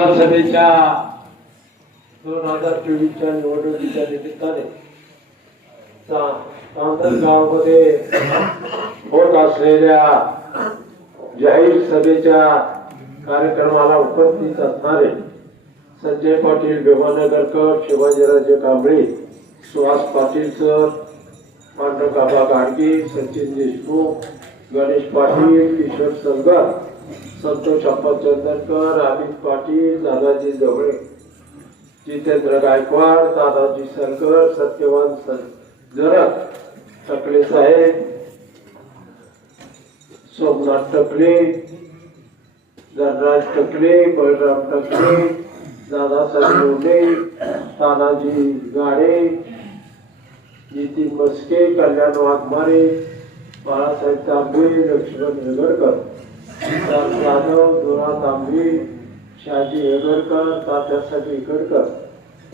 विधानसभेच्या दोन हजार चोवीसच्या निवडणुकीच्या निमित्ताने तांदळ गावामध्ये होत असलेल्या जाहीर सभेच्या कार्यक्रमाला उपस्थित असणारे संजय पाटील भीमानगरकर शिवाजीराजे कांबळे सुहास पाटील सर पांडुरंगाबा गाडगे सचिन देशमुख गणेश पाटील किशोर संगर संतोष अप्पा चंदनकर अमित पाटील दादाजी जवळे. जितेंद्र गायकवाड दादाजी सरकर सत्यवान स- टकले साहेब सोमनाथ टकले धनराज टकले बळराम टकले दादासाहेब लोंढे तानाजी गाडे नितीन मस्के कल्याण वाघमारे बाळासाहेब तांबे लक्ष्मण हेगडकर जाधव दोरा तांबे शहाजी हेगडकर तात्यासाठी हेगडकर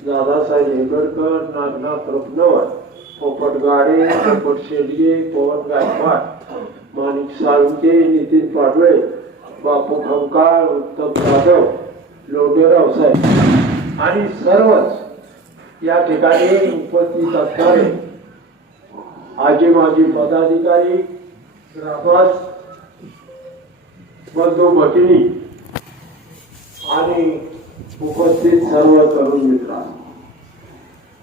दादासाहेब हेगडकर नागनाथ रुपनवर पोपट गाडे पोपट शेडगे पवन गायकवाड माणिक साळुंके नितीन पाडवे बापू खंकाळ उत्तम जाधव लोडेराव साहेब. आणि सर्वच या ठिकाणी उपस्थित असणारे आजी माजी पदाधिकारी ग्रामस्थ बंधू भगिनी आणि उपस्थित सर्व तरुण मित्र.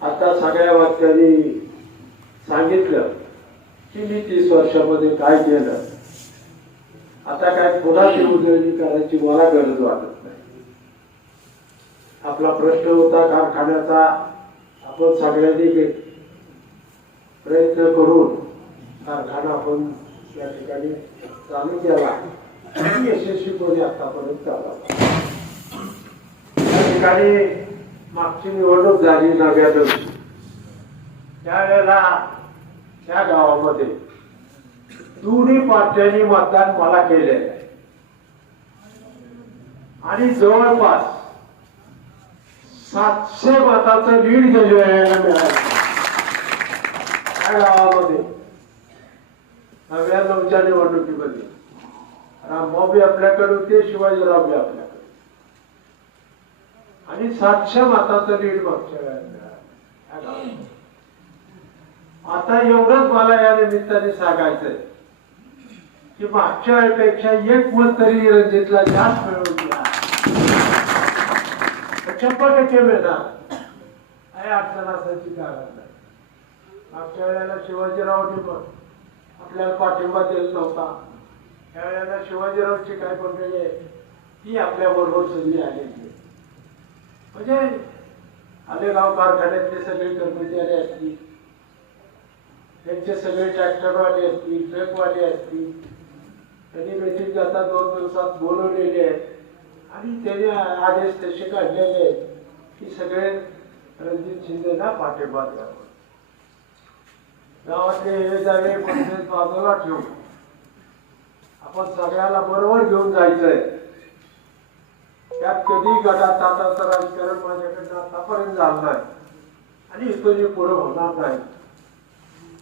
आता सगळ्या वाक्यांनी सांगितलं की मी तीस वर्षामध्ये काय केलं? आता काय पुन्हा ती उजळणी करायची मला गरज वाटत नाही. आपला प्रश्न होता कारखान्याचा आपण सगळ्यांनी प्रयत्न करून कारखाना आपण या ठिकाणी चालू केला. यशस्वी यशस्वीपणे आतापर्यंत चालला त्या ठिकाणी मागची निवडणूक झाली नव्या त्यावेळेला त्या गावामध्ये दोन्ही पार्ट्यांनी मतदान मला केले आणि जवळपास सातशे मताचं लीड गेले मिळालं. त्या गावामध्ये नव्याण्णवच्या निवडणुकीमध्ये. रामभाऊ बी आपल्याकडे होते शिवाजीराव बी आपल्याकडे आणि सातशे माताचं लीड मागच्या वेळेला. आता एवढंच मला या निमित्ताने सांगायचंय की मागच्या वेळेपेक्षा एक मत तरी रणजितला जास्त मिळवून द्या शंभर टक्के मिळणार. काही अडचण असायची कारण नाही. मागच्या वेळेला शिवाजीरावने पण आपल्याला पाठिंबा दिला नव्हता. त्यावेळेला शिवाजीरावची काय पडलेली आहे ती आपल्या बरोबर सगळी आलेली आहे. म्हणजे आलेगाव कारखान्यातले सगळे कर्मचारी असतील त्यांचे सगळे ट्रॅक्टरवाले असतील ट्रकवाले असतील त्यांनी मीटिंग जाता दोन दिवसात बोलवलेले आहेत. आणि त्याने आदेश तसे काढलेले आहेत की सगळे रणजित शिंदेना पाठिंबा द्यावा. गावातले हे जावे पंचायत बाजूला ठेवू. आपण सगळ्याला बरोबर घेऊन जायचंय. त्यात कधी गटात आता राजकारण माझ्याकडनं आतापर्यंत झालं नाही. आणि इथून पुढे होणार नाही.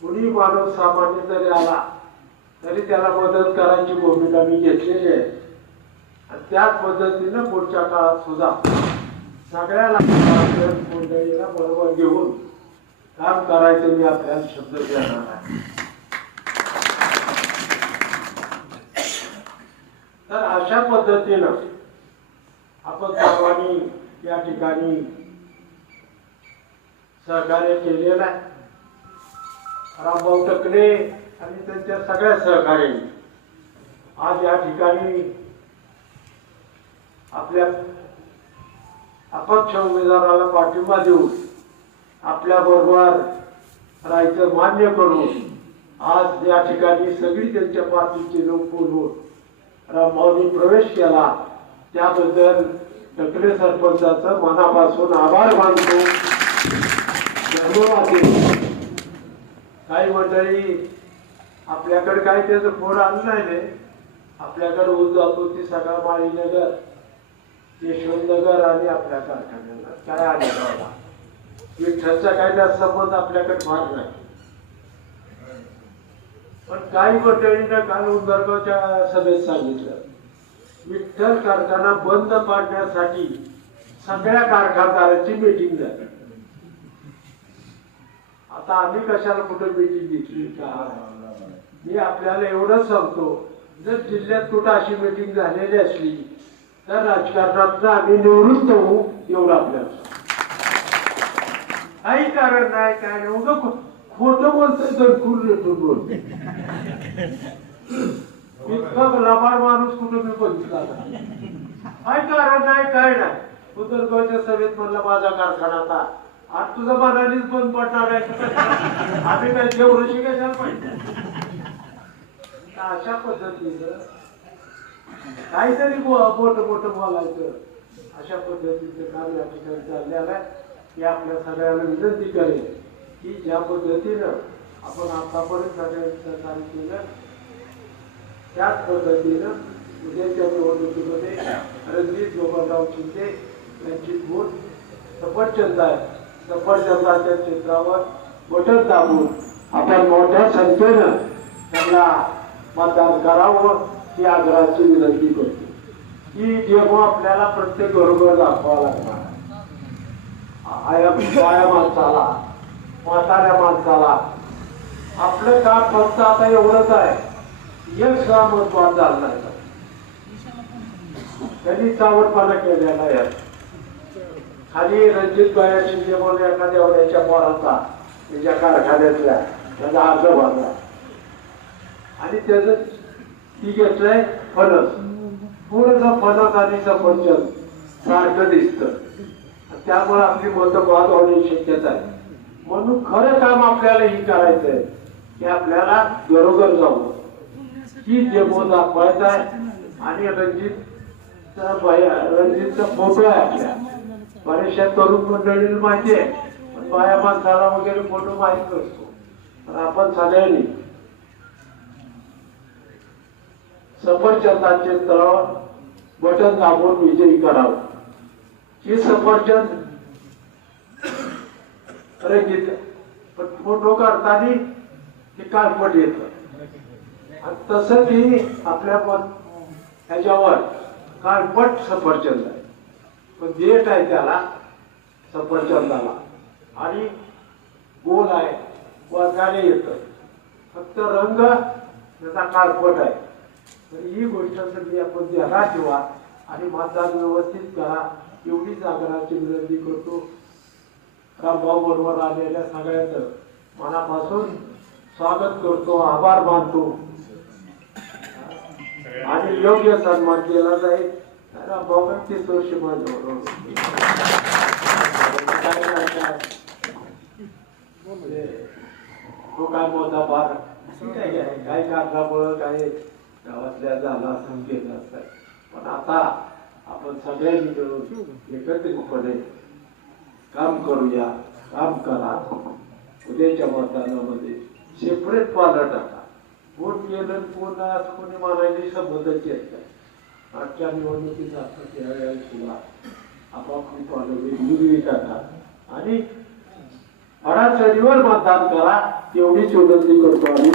कुणी माणूस सामान्य जरी आला तरी त्याला मदत करायची भूमिका मी घेतलेली आहे. आणि त्याच पद्धतीनं पुढच्या काळात सुद्धा सगळ्याला मंडळीला बरोबर घेऊन काम करायचं मी आपल्याला शब्द देणार आहे तर अशा पद्धतीनं आपण सर्वांनी या ठिकाणी सहकार्य केलेलं आहे. रामभाऊ टकले आणि त्यांच्या सगळ्या सहकार्यांनी आज या ठिकाणी आपल्या अपक्ष उमेदवाराला पाठिंबा देऊन आपल्या बरोबर राहायचं मान्य करून आज या ठिकाणी सगळी त्यांच्या पार्टीचे लोक बोलवून रामभाऊनी प्रवेश केला. त्याबद्दल टकले सरपंचाचं मनापासून आभार मानतो. धन्यवाद. काही मंडळी आपल्याकडे काय त्याचं फोन आलं नाही रे. आपल्याकडे ऊस जातो ती सगळा माळीनगर यशवंतनगर आणि आपल्या कारखान्याला. काय आले विठ्ठलचा काही त्या संबंध आपल्याकडे फार नाही. पण काही मंडळीनं काल उंदरगावच्या सभेत सांगितलं. विठ्ठल कारखाना बंद पाडण्यासाठी सगळ्या कारखानदारांची मीटिंग झाली. आता आम्ही कशाला कुठे मीटिंग घेतली? का मी आपल्याला एवढंच सांगतो जर जिल्ह्यात कुठं अशी मीटिंग झालेली असली तर राजकारणात आम्ही निवृत्त होऊ एवढं आपल्याला काही कारण नाही काय नाही उगं खोटं बोलतोय तर फुल रेटून बोलतोय इतका लबाड माणूस कुठं मी बोलतो नाही. काय कारण नाही काय नाही? उदरगावच्या सभेत म्हणलं माझा कारखाना आता. आज तुझं मनालीच बंद पडणार आहे. आम्ही काय जेवढं शिकायला पाहिजे अशा पद्धतीचं काहीतरी मोठं मोठं बोलायचं. अशा पद्धतीचं काम या ठिकाणी चाललेलं आहे. की आपल्या सगळ्यांना विनंती करेल की ज्या पद्धतीनं आपण आतापर्यंत सगळ्यांचं कार्य केलं त्याच पद्धतीनं उद्याच्या निवडणुकीमध्ये रणजित गोपाळराव शिंदे यांची भूत सफरचंद आहे. सफरचंदाच्या क्षेत्रावर बटन दाबून आपण मोठ्या संख्येनं त्यांना मतदान करावं ही आग्रहाची विनंती करतो. की जेव्हा आपल्याला प्रत्येक बरोबर दाखवा लागणार आया बाया माणसाला म्हाताऱ्या माणसाला. आपलं काम फक्त आता एवढंच आहे. एक हा महत्वाचं झालं नाही. त्यांनी चावटपणा केलेला आहे. खाली रणजित बाया शिंदे म्हणून एखाद्या एवढ्याच्या पोराचा त्याच्या कारखान्यातल्या त्याचा अर्ज भरला. आणि त्याचं ती घेतलंय फणस पूर्ण फणस आणि सफरचंद सारखं दिसतं. त्यामुळे आपली मतं बाद होण्याची शक्यता आहे. म्हणून खरं काम आपल्याला ही करायचंय आहे की आपल्याला घरोघर जाऊ ही डेमो दाखवायचा आहे आणि रणजित रणजितचा फोटो आहे आपल्या. बऱ्याचशा तरुण मंडळीला माहिती आहे पण बाया माणसाला वगैरे फोटो माहीत नसतो. पण आपण सगळ्यांनी सफरचंदाचे तळ बटन दाबून विजयी करावं. ही सफरचंद रंजित पण फोटो काढताना ते काळपट येत. आणि तसं ती आपल्या पण ह्याच्यावर काळपट सफरचंद आहे. पण देठ आहे त्याला सफरचंदाला. आणि गोल आहे वर्गाने येत. फक्त रंग त्याचा काळपट आहे. तर ही गोष्ट सगळी आपण ध्यानात ठेवा आणि मतदान व्यवस्थित करा. एवढीच आग्रहाची विनंती करतो. रामभाऊ बरोबर आलेल्या सगळ्यांचं मनापासून स्वागत करतो आभार मानतो. आणि योग्य सन्मान केला जाईल. रामभाऊ तीस वर्ष म्हणजे तो काय बोलता फार काय कारणामुळं काय गावातल्या झाला संकेत असतात पण आता आपण सगळ्यांनी मिळून एकत्रितपणे काम करूया काम करा. उद्याच्या मतदानामध्ये सेपरेट पाला टाका. कोण केलं कोण नाही असं कोणी मारायची संबंधच येत नाही. आजच्या निवडणुकीत असं त्यावेळेला सुद्धा आपापली पानं वेगवेगळी टाका. आणि अडाचणीवर मतदान करा तेवढीच विनंती करतो आम्ही